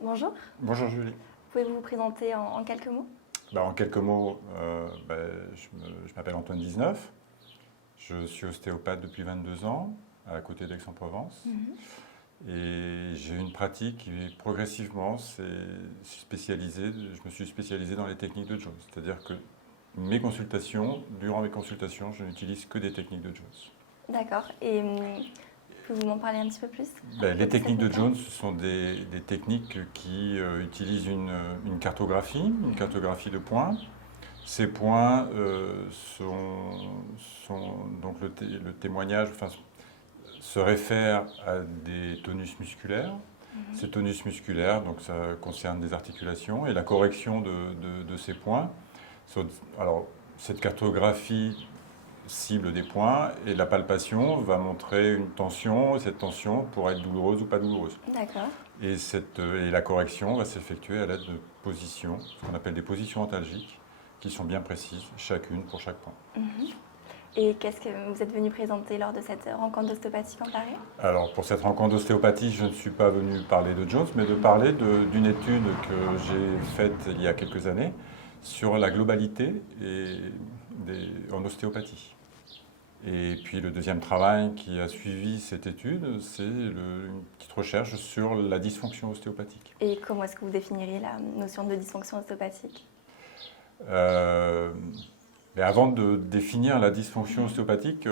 Bonjour, Bonjour Julie. pouvez-vous vous présenter en quelques mots? En quelques mots, je m'appelle Antoine 19. Je suis ostéopathe depuis 22 ans, à côté d'Aix-en-Provence. Et j'ai une pratique qui progressivement spécialisée. Je me suis spécialisé dans les techniques de Jones. C'est-à-dire que durant mes consultations, je n'utilise que des techniques de Jones. D'accord, et pouvez-vous m'en parler un petit peu plus à propos Les de cette techniques de méthode? Jones ce sont des techniques qui utilisent une cartographie de points. Ces points donc le témoignage, enfin, se réfère à des tonus musculaires. Ces tonus musculaires, donc ça concerne des articulations et la correction de ces points. Alors, cette cartographie cible des points et la palpation va montrer une tension, et cette tension pourra être douloureuse ou pas douloureuse. D'accord. Et la correction va s'effectuer à l'aide de positions, ce qu'on appelle des positions antalgiques, qui sont bien précises, chacune pour chaque point. Et qu'est-ce que vous êtes venu présenter lors de cette rencontre d'ostéopathie en Paris? Alors pour cette rencontre d'ostéopathie, je ne suis pas venu parler de Jones, mais de parler d'une étude que j'ai faite il y a quelques années sur la globalité en ostéopathie. Et puis le deuxième travail qui a suivi cette étude, c'est une petite recherche sur la dysfonction ostéopathique. Et comment est-ce que vous définiriez la notion de dysfonction ostéopathique? Mais avant de définir la dysfonction ostéopathique,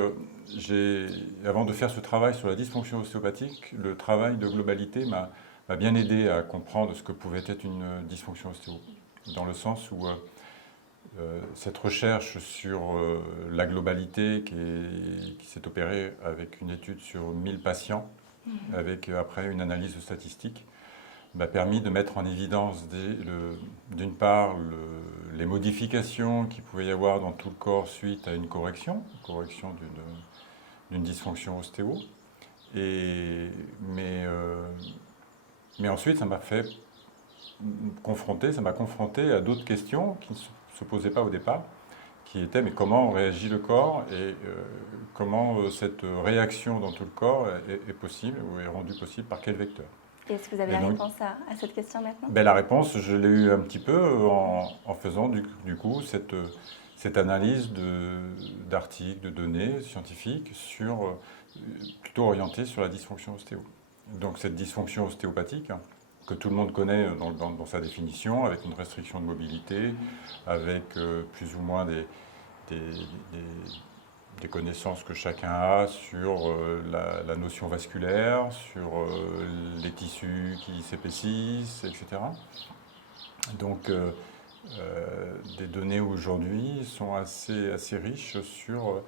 avant de faire ce travail sur la dysfonction ostéopathique, le travail de globalité m'a bien aidé à comprendre ce que pouvait être une dysfonction ostéo. Dans le sens où cette recherche sur la globalité qui s'est opérée avec une étude sur 1000 patients, avec après une analyse statistique, m'a permis de mettre en évidence d'une part les modifications qu'il pouvait y avoir dans tout le corps suite à une correction d'une dysfonction ostéo. Mais ensuite, ça m'a confronté à d'autres questions qui ne se posaient pas au départ, qui étaient mais comment réagit le corps et comment cette réaction dans tout le corps est possible ou est rendue possible par quel vecteur. Et est-ce que vous avez la réponse à cette question maintenant? La réponse, je l'ai eue un petit peu en faisant du coup cette analyse d'articles, de données scientifiques plutôt orientées sur la dysfonction ostéo. Donc cette dysfonction ostéopathique, que tout le monde connaît dans sa définition, avec une restriction de mobilité, avec plus ou moins des connaissances que chacun a sur la notion vasculaire, sur les tissus qui s'épaississent, etc. Donc, des données aujourd'hui sont assez riches sur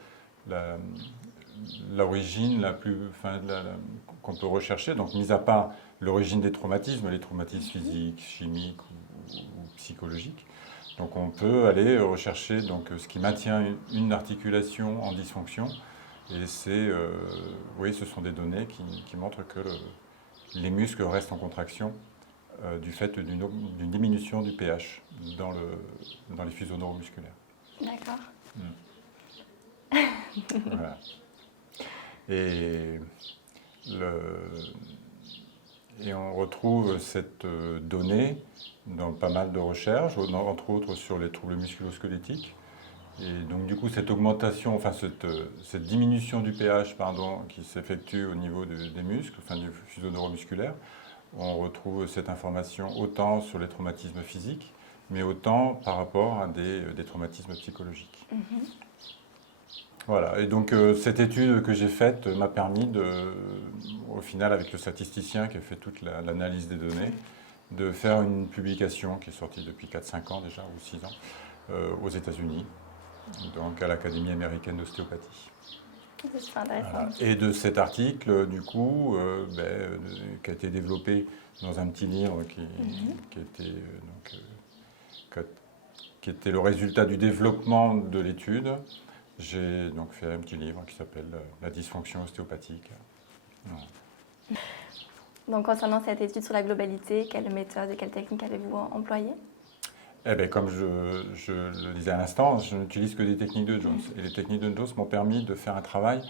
l'origine qu'on peut rechercher. Donc, mis à part l'origine des traumatismes, les traumatismes physiques, chimiques ou psychologiques, donc on peut aller rechercher ce qui maintient une articulation en dysfonction. Et ce sont des données qui montrent que les muscles restent en contraction du fait d'une diminution du pH dans les fuseaux neuromusculaires. D'accord. Voilà. Et on retrouve cette donnée dans pas mal de recherches, entre autres sur les troubles musculo-squelettiques. Et donc du coup, cette augmentation, enfin cette diminution du pH, qui s'effectue au niveau des muscles, du fuseau neuromusculaire, on retrouve cette information autant sur les traumatismes physiques, mais autant par rapport à des traumatismes psychologiques. Voilà, et donc cette étude que j'ai faite m'a permis au final, avec le statisticien qui a fait toute l'analyse des données, de faire une publication qui est sortie depuis 4-5 ans déjà, ou 6 ans, aux États-Unis, donc à l'Académie américaine d'ostéopathie. C'est super intéressant. Voilà. Et de cet article, du coup, qui a été développé dans un petit livre qui était le résultat du développement de l'étude, j'ai donc fait un petit livre qui s'appelle La dysfonction ostéopathique. Voilà. Donc concernant cette étude sur la globalité, quelle méthode et quelle technique avez-vous employée? Comme je le disais à l'instant, je n'utilise que des techniques de Jones. Et les techniques de Jones m'ont permis de faire un travail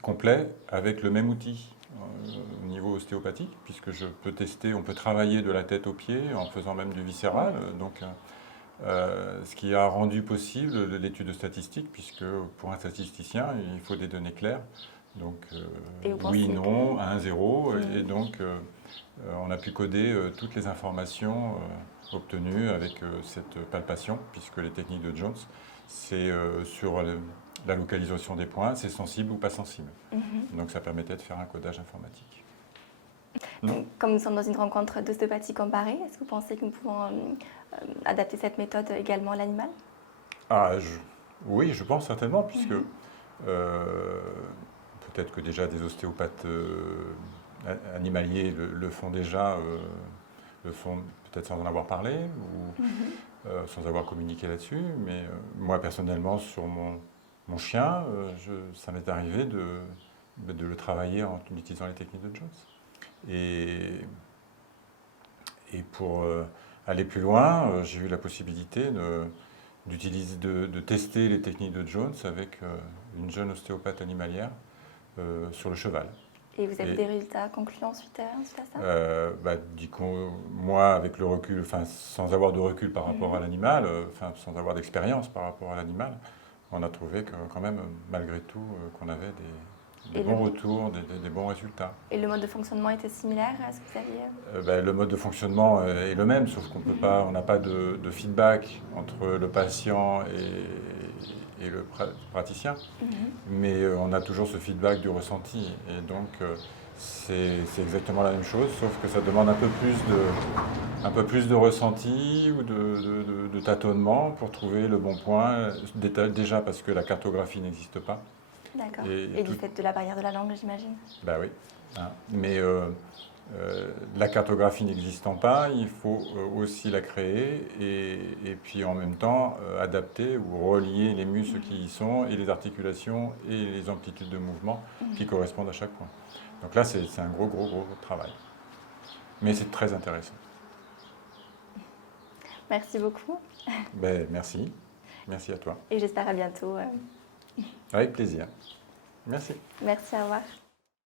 complet avec le même outil. au niveau ostéopathique, puisque je peux tester, on peut travailler de la tête aux pieds en faisant même du viscéral. Donc, ce qui a rendu possible l'étude statistique, puisque pour un statisticien, il faut des données claires. Donc, Et vous oui, pensez non, que- 1, 0. Et donc, on a pu coder toutes les informations obtenues avec cette palpation, puisque les techniques de Jones, c'est sur la localisation des points, c'est sensible ou pas sensible. Donc, ça permettait de faire un codage informatique. Donc, comme nous sommes dans une rencontre d'ostéopathie comparée, est-ce que vous pensez que nous pouvons adapter cette méthode également à l'animal? Oui, je pense certainement, puisque peut-être que déjà des ostéopathes animaliers le font déjà, le font peut-être sans en avoir parlé ou sans avoir communiqué là-dessus. Mais moi, personnellement, sur mon chien, ça m'est arrivé de le travailler en utilisant les techniques de Jones. Et pour aller plus loin, j'ai eu la possibilité de tester les techniques de Jones avec une jeune ostéopathe animalière sur le cheval. Et vous avez des résultats concluants suite à ça? Du coup, moi, avec le recul, enfin, sans avoir de recul par rapport à l'animal, enfin, sans avoir d'expérience par rapport à l'animal, on a trouvé que quand même, malgré tout, qu'on avait des bons retours, des bons résultats. Et le mode de fonctionnement était similaire à ce que vous aviez? Le mode de fonctionnement est le même, sauf qu'on peut pas, on n'a pas de feedback entre le patient et le praticien, mais on a toujours ce feedback du ressenti. Et donc, c'est exactement la même chose, sauf que ça demande un peu plus de ressenti ou de tâtonnement pour trouver le bon point, déjà parce que la cartographie n'existe pas. D'accord. Et du fait de la barrière de la langue, j'imagine? Ben oui. Hein. Mais la cartographie n'existant pas, il faut aussi la créer et puis en même temps adapter ou relier les muscles qui y sont et les articulations et les amplitudes de mouvement qui correspondent à chaque point. Donc là, c'est un gros travail. Mais c'est très intéressant. Merci beaucoup. Merci. Merci à toi. Et j'espère à bientôt. Avec plaisir. Merci. Merci, au revoir.